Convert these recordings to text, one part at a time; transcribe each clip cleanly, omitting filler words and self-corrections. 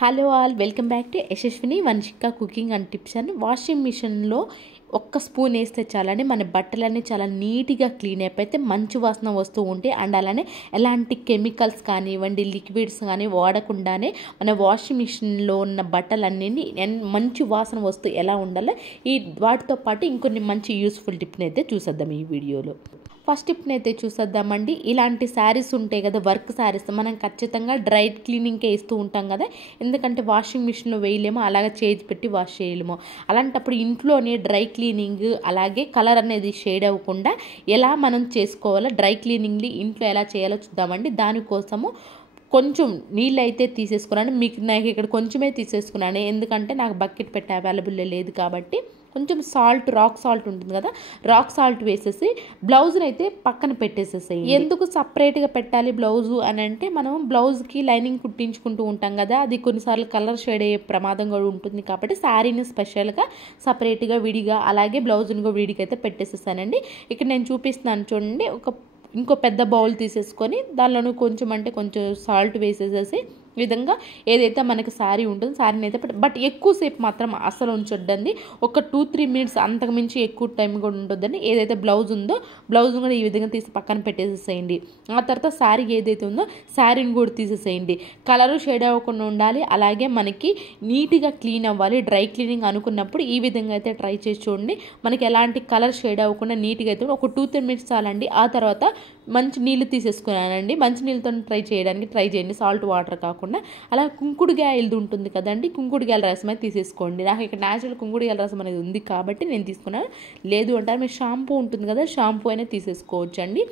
Hello all welcome back to Yashaswini Vamshika cooking and tips and washing మిషన్లో ఒక్క spoon వేస్తే చాలండి మన బట్టలన్నీ చాలా నీట్గా క్లీన్ అయిపోతే మంచి వాసన వస్తూ ఉంటే అండ్ అలానే ఎలాంటి కెమికల్స్ కానివ్వండి లిక్విడ్స్ కానీ వాడకుండానే మన వాషింగ్ మిషన్లో ఉన్న బట్టలన్నీ మంచి వాసన వస్తూ ఎలా ఉండాలో ఈ వాటితో పాటు ఇంకొన్ని మంచి యూస్ఫుల్ టిప్ని అయితే చూసేద్దాం ఈ వీడియోలో. ఫస్ట్ టిప్ని అయితే చూసేద్దామండి. ఇలాంటి శారీస్ ఉంటాయి కదా, వర్క్ శారీస్ మనం ఖచ్చితంగా డ్రై క్లీనింగ్కే ఇస్తూ ఉంటాం కదా, ఎందుకంటే వాషింగ్ మిషన్లో వేయలేము, అలాగే చేతి పెట్టి వాష్ చేయలేము. అలాంటప్పుడు ఇంట్లోనే డ్రై క్లీనింగ్ అలాగే కలర్ అనేది షేడ్ అవ్వకుండా ఎలా మనం చేసుకోవాలో డ్రై క్లీనింగ్ని ఇంట్లో ఎలా చేయాలో చూద్దామండి. దానికోసము కొంచెం నీళ్ళు అయితే తీసేసుకున్నాను. నాకు ఇక్కడ కొంచెమే తీసేసుకున్నాను, ఎందుకంటే నాకు బకెట్ పెట్టే అవైలబుల్ లేదు కాబట్టి. కొంచెం సాల్ట్, రాక్ సాల్ట్ ఉంటుంది కదా, రాక్ సాల్ట్ వేసేసి బ్లౌజ్ని అయితే పక్కన పెట్టేసేసాయి. ఎందుకు సపరేట్గా పెట్టాలి బ్లౌజు అని అంటే, మనం బ్లౌజ్కి లైనింగ్ కుట్టించుకుంటూ ఉంటాం కదా, అది కొన్నిసార్లు కలర్ షేడ్ అయ్యే ప్రమాదం కూడా ఉంటుంది కాబట్టి శారీని స్పెషల్గా సపరేట్గా విడిగా అలాగే బ్లౌజ్ని కూడా విడిగా అయితే పెట్టేసేసానండి. ఇక్కడ నేను చూపిస్తున్నాను చూడండి. ఇంకో పెద్ద బౌల్ తీసేసుకొని దానిలోనూ కొంచెం అంటే కొంచెం సాల్ట్ వేసేసేసి ఈ విధంగా ఏదైతే మనకి శారీ ఉంటుందో శారీని అయితే బట్ ఎక్కువసేపు మాత్రం అసలు ఉంచొద్దండి. ఒక 2-3 మినిట్స్, అంతకుమించి ఎక్కువ టైం కూడా ఉండొద్దండి. ఏదైతే బ్లౌజ్ ఉందో బ్లౌజ్ కూడా ఈ విధంగా తీసి పక్కన పెట్టేసేసేయండి. ఆ తర్వాత శారీ ఏదైతే ఉందో శారీని కూడా తీసేసేయండి. కలరు షేడ్ అవ్వకుండా ఉండాలి, అలాగే మనకి నీట్గా క్లీన్ అవ్వాలి. డ్రై క్లీనింగ్ అనుకున్నప్పుడు ఈ విధంగా అయితే ట్రై చేసి చూడండి. మనకి ఎలాంటి కలర్ షేడ్ అవ్వకుండా నీట్గా అయితే ఒక 2-3 మినిట్స్ చాలండి. ఆ తర్వాత మంచి నీళ్ళు తీసేసుకున్నానండి. మంచి నీళ్ళతో ట్రై చేయండి, సాల్ట్ వాటర్ కాకుండా. అలా కుంకుడుగాయలది ఉంటుంది కదండి, కుంకుడుగాయల రసం అయితే తీసేసుకోండి. నాకు ఇక్కడ న్యాచురల్ కుంకుడుగాయల రసం అనేది ఉంది కాబట్టి నేను తీసుకున్నాను. లేదు అంటే మీరు షాంపూ ఉంటుంది కదా, షాంపూ అయినా తీసేసుకోవచ్చు అండి.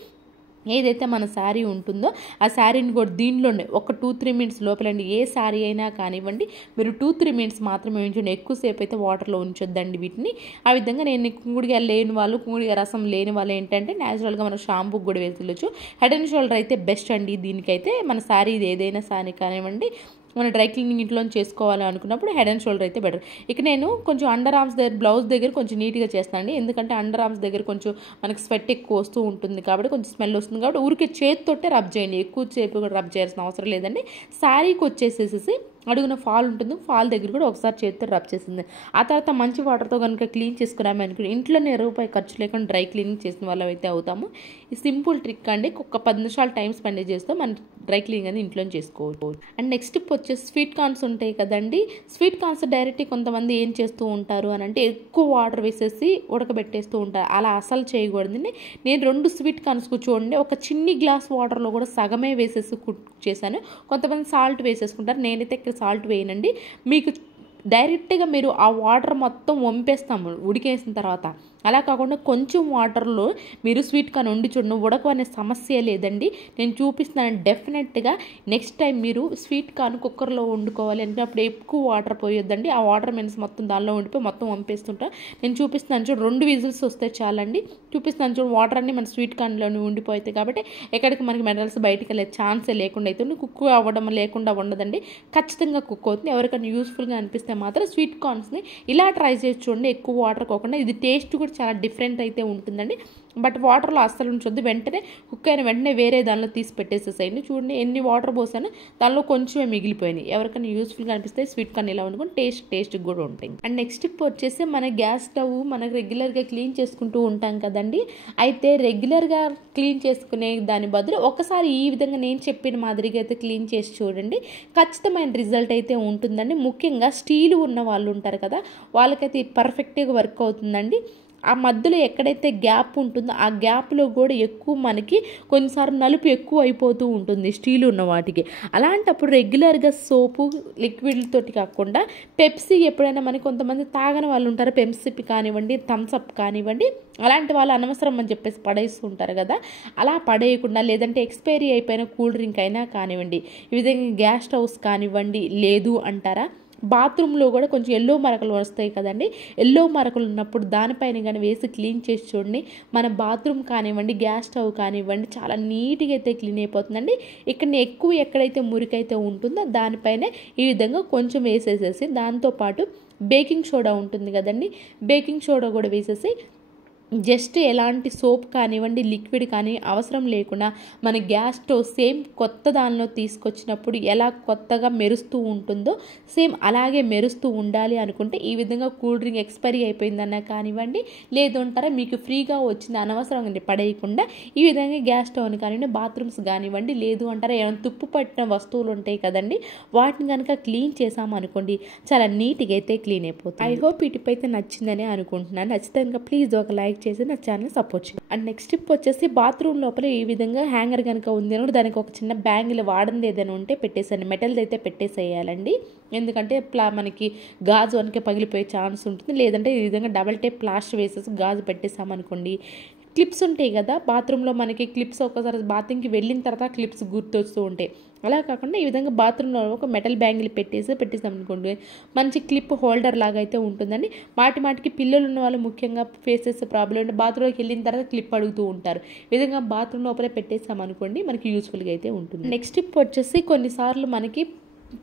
ఏదైతే మన శారీ ఉంటుందో ఆ శారీని కూడా దీనిలోనే ఒక 2-3 మినిట్స్ లోపలండి. ఏ శారీ అయినా కానివ్వండి, మీరు 2-3 మినిట్స్ మాత్రమే ఉంచండి, ఎక్కువసేపు అయితే వాటర్లో ఉంచొద్దండి వీటిని. ఆ విధంగా నేను కుంకుడుగా లేని వాళ్ళు, కుంకుడుగా రసం లేని వాళ్ళు ఏంటంటే న్యాచురల్గా మన షాంపూకి కూడా వేసుకోవచ్చు. హెడ్ అండ్ షోల్డర్ అయితే బెస్ట్ అండి దీనికైతే. మన శారీ ఏదైనా శారీ కానివ్వండి, మన డ్రై క్లీనింగ్ ఇంట్లో చేసుకోవాలి అనుకున్నప్పుడు హెడ్ అండ్ షోల్డర్ అయితే బెటర్. ఇక నేను కొంచెం అండర్ ఆర్మ్స్ దగ్గర, బ్లౌజ్ దగ్గర కొంచెం నీట్గా చేస్తానండి, ఎందుకంటే అండర్ ఆర్మ్స్ దగ్గర కొంచెం మనకి స్వెట్ ఎక్కువ వస్తూ ఉంటుంది కాబట్టి, కొంచెం స్మెల్ వస్తుంది కాబట్టి ఊరికే చేతితోటే రబ్ చేయండి, ఎక్కువ సేపు కూడా రబ్ చేయాల్సిన అవసరం లేదండి. శారీకి వచ్చేసేసి అడుగున ఫాల్ ఉంటుంది, ఫాల్ దగ్గర కూడా ఒకసారి చేతితో రబ్ చేసింది. ఆ తర్వాత మంచి వాటర్తో కనుక క్లీన్ చేసుకున్నాము అనుకుని ఇంట్లోనే రూపాయి ఖర్చు లేకుండా డ్రై క్లీనింగ్ చేసిన వాళ్ళు అయితే అవుతాము. ఈ సింపుల్ ట్రిక్ అండి. ఒక 10 నిమిషాలు టైం స్పెండ్ చేస్తే మన డ్రై క్లీనింగ్ అనేది ఇంట్లో చేసుకోవచ్చు. అండ్ నెక్స్ట్ వచ్చేసి స్వీట్ కార్న్స్ ఉంటాయి కదండి. స్వీట్ కార్న్స్ డైరెక్ట్గా కొంతమంది ఏం చేస్తూ ఉంటారు అని అంటే ఎక్కువ వాటర్ వేసేసి ఉడకబెట్టేస్తూ ఉంటారు. అలా అసలు చేయకూడదండి. నేను 2 స్వీట్ కార్న్స్ చూడండి, ఒక చిన్ని గ్లాస్ వాటర్లో కూడా సగమే వేసేసి కుక్ చేశాను. కొంతమంది సాల్ట్ వేసేసుకుంటారు, నేనైతే ఇక్కడ సాల్ట్ వేయనండి. మీకు డైరెక్ట్గా మీరు ఆ వాటర్ మొత్తం వంపేస్తాము ఉడికేసిన తర్వాత. అలా కాకుండా కొంచెం వాటర్లో మీరు స్వీట్ కార్న్ వండి చూడండి, ఉడకనే సమస్య లేదండి. నేను చూపిస్తున్నాను. డెఫినెట్గా నెక్స్ట్ టైం మీరు స్వీట్ కార్న్ కుక్కర్లో వండుకోవాలి అంటే అప్పుడు ఎక్కువ వాటర్ పోయొద్దండి. ఆ వాటర్ మినస్ మొత్తం దానిలో వండిపోయి మొత్తం వంపేస్తుంటా. నేను చూపిస్తున్నాను చూడు, 2 విజిల్స్ వస్తే చాలండి. చూపిస్తున్నాను చూడు, వాటర్ అన్ని మన స్వీట్ కార్న్లోనే ఉండిపోతాయి కాబట్టి ఎక్కడికి మనకి మినరల్స్ బయటికి వెళ్ళే ఛాన్సే లేకుండా అవుతుంది. కుక్ అవ్వడం లేకుండా ఉండదండి, ఖచ్చితంగా కుక్ అవుతుంది. ఎవరికైనా యూస్ఫుల్గా అనిపిస్తే మాత్రం స్వీట్ కార్న్స్ని ఇలా ట్రై చేసి చూడండి, ఎక్కువ వాటర్ కాకుండా. ఇది టేస్ట్ కూడా చాలా డిఫరెంట్ అయితే ఉంటుందండి. బట్ వాటర్లో అస్సలు ఉంచొద్దు, వెంటనే కుక్ అయిన వెంటనే వేరే దానిలో తీసి పెట్టేసేసేయండి. చూడండి ఎన్ని వాటర్ పోసాను, దానిలో కొంచెమే మిగిలిపోయినాయి. ఎవరికైనా యూస్ఫుల్గా అనిపిస్తే స్వీట్ కార్న్ ఇలా వండుకొని టేస్ట్ కూడా ఉంటాయి. అండ్ నెక్స్ట్ వచ్చేసి మన గ్యాస్ స్టవ్ మనకు రెగ్యులర్గా క్లీన్ చేసుకుంటూ ఉంటాం కదండి. అయితే రెగ్యులర్గా క్లీన్ చేసుకునే దాని బదులు ఒకసారి ఈ విధంగా నేను చెప్పిన మాదిరిగా అయితే క్లీన్ చేసి చూడండి, ఖచ్చితమైన రిజల్ట్ అయితే ఉంటుందండి. ముఖ్యంగా స్టీల్ ఉన్న వాళ్ళు ఉంటారు కదా, వాళ్ళకైతే పర్ఫెక్ట్గా వర్క్ అవుతుందండి. ఆ మధ్యలో ఎక్కడైతే గ్యాప్ ఉంటుందో ఆ గ్యాప్లో కూడా ఎక్కువ మనకి కొన్నిసార్లు నలుపు ఎక్కువ అయిపోతూ ఉంటుంది స్టీల్ ఉన్న వాటికి. అలాంటప్పుడు రెగ్యులర్గా సోపు లిక్విడ్తోటి కాకుండా పెప్సీ, ఎప్పుడైనా మనకి కొంతమంది తాగని వాళ్ళు ఉంటారు, పెప్సీ కానివ్వండి, థమ్స్అప్ కానివ్వండి, అలాంటి వాళ్ళు అనవసరం అని చెప్పేసి పడేస్తూ ఉంటారు కదా, అలా పడేయకుండా లేదంటే ఎక్స్పైరీ అయిపోయిన కూల్ డ్రింక్ అయినా కానివ్వండి, ఈ విధంగా గ్యాస్ స్టవ్స్ కానివ్వండి, లేదు అంటారా బాత్రూంలో కూడా కొంచెం ఎల్లో మరకలు వస్తాయి కదండి, ఎల్లో మరకలు ఉన్నప్పుడు దానిపైన కానీ వేసి క్లీన్ చేసి చూడండి, మన బాత్రూమ్ కానివ్వండి, గ్యాస్ స్టవ్ కానివ్వండి చాలా నీట్గా అయితే క్లీన్ అయిపోతుందండి. ఇక్కడ ఎక్కువ ఎక్కడైతే మురికైతే ఉంటుందో దానిపైనే ఈ విధంగా కొంచెం వేసేసేసి దాంతోపాటు బేకింగ్ సోడా ఉంటుంది కదండి, బేకింగ్ సోడా కూడా వేసేసి జస్ట్ ఎలాంటి సోప్ కానివ్వండి, లిక్విడ్ కానీ అవసరం లేకుండా మన గ్యాస్ స్టవ్ సేమ్ కొత్త దానిలో తీసుకొచ్చినప్పుడు ఎలా కొత్తగా మెరుస్తూ ఉంటుందో సేమ్ అలాగే మెరుస్తూ ఉండాలి అనుకుంటే ఈ విధంగా కూల్ డ్రింక్ ఎక్స్పైరీ అయిపోయిందన్నా కానివ్వండి, లేదు అంటారా మీకు ఫ్రీగా వచ్చింది అనవసరంగా పడేయకుండా ఈ విధంగా గ్యాస్ స్టవ్ని కానివ్వండి, బాత్రూమ్స్ కానివ్వండి, లేదు అంటారా ఏమైనా తుప్పు పట్టిన వస్తువులు ఉంటాయి కదండి, వాటిని కనుక క్లీన్ చేసామనుకోండి చాలా నీట్గా అయితే క్లీన్ అయిపోతుంది. ఐ హోప్ ఈ టిప్ అయితే నచ్చిందని అనుకుంటున్నాను. నచ్చితే కనుక ప్లీజ్ ఒక లైక్ చేసి నా ఛానల్ సపోర్ట్ చేయండి. అండ్ నెక్స్ట్ టిప్ వచ్చేసి బాత్రూమ్ లోపల ఈ విధంగా హ్యాంగర్ కనుక ఉంది అని దానికి ఒక చిన్న బ్యాంగిల్ వాడింది ఏదైనా ఉంటే పెట్టేసాను, మెటల్ది అయితే పెట్టేసేయాలండి. ఎందుకంటే మనకి గాజు వనకే పగిలిపోయే ఛాన్స్ ఉంటుంది. లేదంటే ఈ విధంగా డబల్ టేప్ ప్లాస్టర్ వేసేసి గాజు పెట్టేసామనుకోండి, క్లిప్స్ ఉంటాయి కదా బాత్రూంలో మనకి క్లిప్స్ ఒక్కసారి బాత్రూమ్కి వెళ్ళిన తర్వాత క్లిప్స్ గుర్తొస్తూ ఉంటాయి. అలా కాకుండా ఈ విధంగా బాత్రూంలో ఒక మెటల్ బ్యాంగిల్ పెట్టేసాం అనుకోండి, మంచి క్లిప్ హోల్డర్ లాగా అయితే ఉంటుందండి. మాటికి పిల్లలు ఉన్న వాళ్ళు ముఖ్యంగా ఫేస్ చేసే ప్రాబ్లం అంటే బాత్రూంలోకి వెళ్ళిన తర్వాత క్లిప్ అడుగుతూ ఉంటారు. ఈ విధంగా బాత్రూమ్ లోపలే పెట్టేసాం అనుకోండి మనకి యూస్ఫుల్గా అయితే ఉంటుంది. నెక్స్ట్ టిప్ వచ్చేసి కొన్నిసార్లు మనకి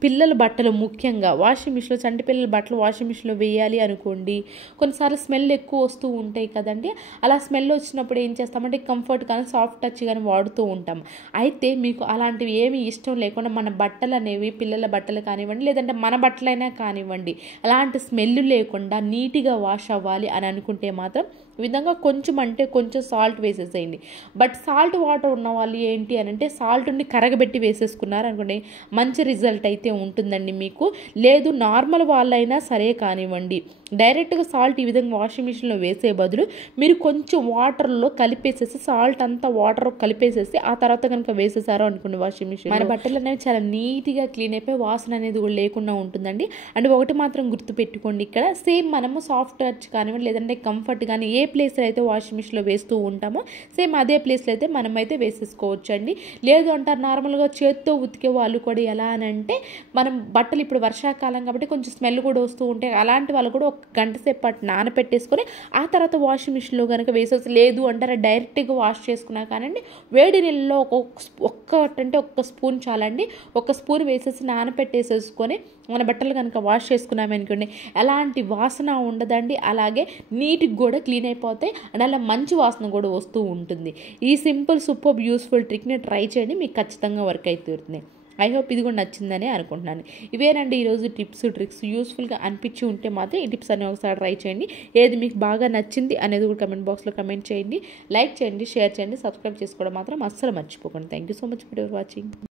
పిల్లల బట్టలు ముఖ్యంగా వాషింగ్ మిషన్లో చంటి పిల్లల బట్టలు వాషింగ్ మిషన్లో వేయాలి అనుకోండి, కొన్నిసార్లు స్మెల్ ఎక్కువ వస్తూ ఉంటాయి కదండి. అలా స్మెల్ వచ్చినప్పుడు ఏం చేస్తామంటే కంఫర్ట్ కానీ సాఫ్ట్ టచ్ కానీ వాడుతూ ఉంటాం. అయితే మీకు అలాంటివి ఏమి ఇష్టం లేకుండా మన బట్టలు అనేవి పిల్లల బట్టలు కానివ్వండి, లేదంటే మన బట్టలైనా కానివ్వండి అలాంటి స్మెల్ లేకుండా నీట్గా వాష్ అవ్వాలి అని అనుకుంటే మాత్రం ఈ విధంగా కొంచెం సాల్ట్ వేసేసేయండి. బట్ సాల్ట్ వాటర్ ఉన్న వాళ్ళు ఏంటి అని అంటే సాల్ట్ని కరగబెట్టి వేసేసుకున్నారు అనుకోండి మంచి రిజల్ట్ అయితే ఉంటుందండి మీకు. లేదు నార్మల్ వాళ్ళైనా సరే కానివ్వండి, డైరెక్ట్గా సాల్ట్ ఈ విధంగా వాషింగ్ మిషన్లో వేసే బదులు మీరు కొంచెం వాటర్లో కలిపేసేసి సాల్ట్ అంతా వాటర్ కలిపేసేసి ఆ తర్వాత కనుక వేసేసారో అనుకోండి వాషింగ్ మిషన్, మన బట్టలు అనేవి చాలా నీట్గా క్లీన్ అయిపోయి వాసన అనేది కూడా లేకుండా ఉంటుందండి. అండ్ ఒకటి మాత్రం గుర్తుపెట్టుకోండి, ఇక్కడ సేమ్ మనము సాఫ్ట్ టచ్ కానివ్వండి లేదంటే కంఫర్ట్ కానీ ఏ ప్లేస్లో అయితే వాషింగ్ మిషన్లో వేస్తూ ఉంటామో సేమ్ అదే ప్లేస్లో అయితే మనమైతే వేసేసుకోవచ్చు అండి. లేదు అంటారు నార్మల్గా చేత్తో ఉతికే వాళ్ళు కూడా ఎలా అని అంటే మనం బట్టలు ఇప్పుడు వర్షాకాలం కాబట్టి కొంచెం స్మెల్ కూడా వస్తూ ఉంటాయి, అలాంటి వాళ్ళు కూడా ఒక గంట సేపు పాటు నానపెట్టేసుకొని ఆ తర్వాత వాషింగ్ మిషన్లో కనుక వేసేసి, లేదు అంటారా డైరెక్ట్గా వాష్ చేసుకున్నా కానండి వేడి నీళ్ళలో ఒక్క స్పూన్ చాలండి, ఒక స్పూన్ వేసేసి నానపెట్టేసేసుకొని మన బట్టలు కనుక వాష్ చేసుకున్నామనుకోండి ఎలాంటి వాసన ఉండదండి, అలాగే నీట్గా కూడా క్లీన్ అయిపోతాయి అండ్ అలా మంచి వాసన కూడా వస్తూ ఉంటుంది. ఈ సింపుల్ సూపర్ యూస్ఫుల్ ట్రిక్ని ట్రై చేయండి, మీకు ఖచ్చితంగా వర్క్ అవుతుంది. ఐ హోప్ ఇది కూడా నచ్చిందని అనుకుంటున్నాను. ఇవేనండి ఈరోజు టిప్స్ ట్రిక్స్. యూస్ఫుల్గా అనిపించి ఉంటే మాత్రం ఈ టిప్స్ అన్ని ఒకసారి ట్రై చేయండి. ఏది మీకు బాగా నచ్చింది అనేది కూడా కమెంట్ బాక్స్లో కమెంట్ చేయండి, లైక్ చేయండి, షేర్ చేయండి, సబ్స్క్రైబ్ చేసుకోవడం మాత్రం అస్సలు మర్చిపోకండి. Thank you so much for watching.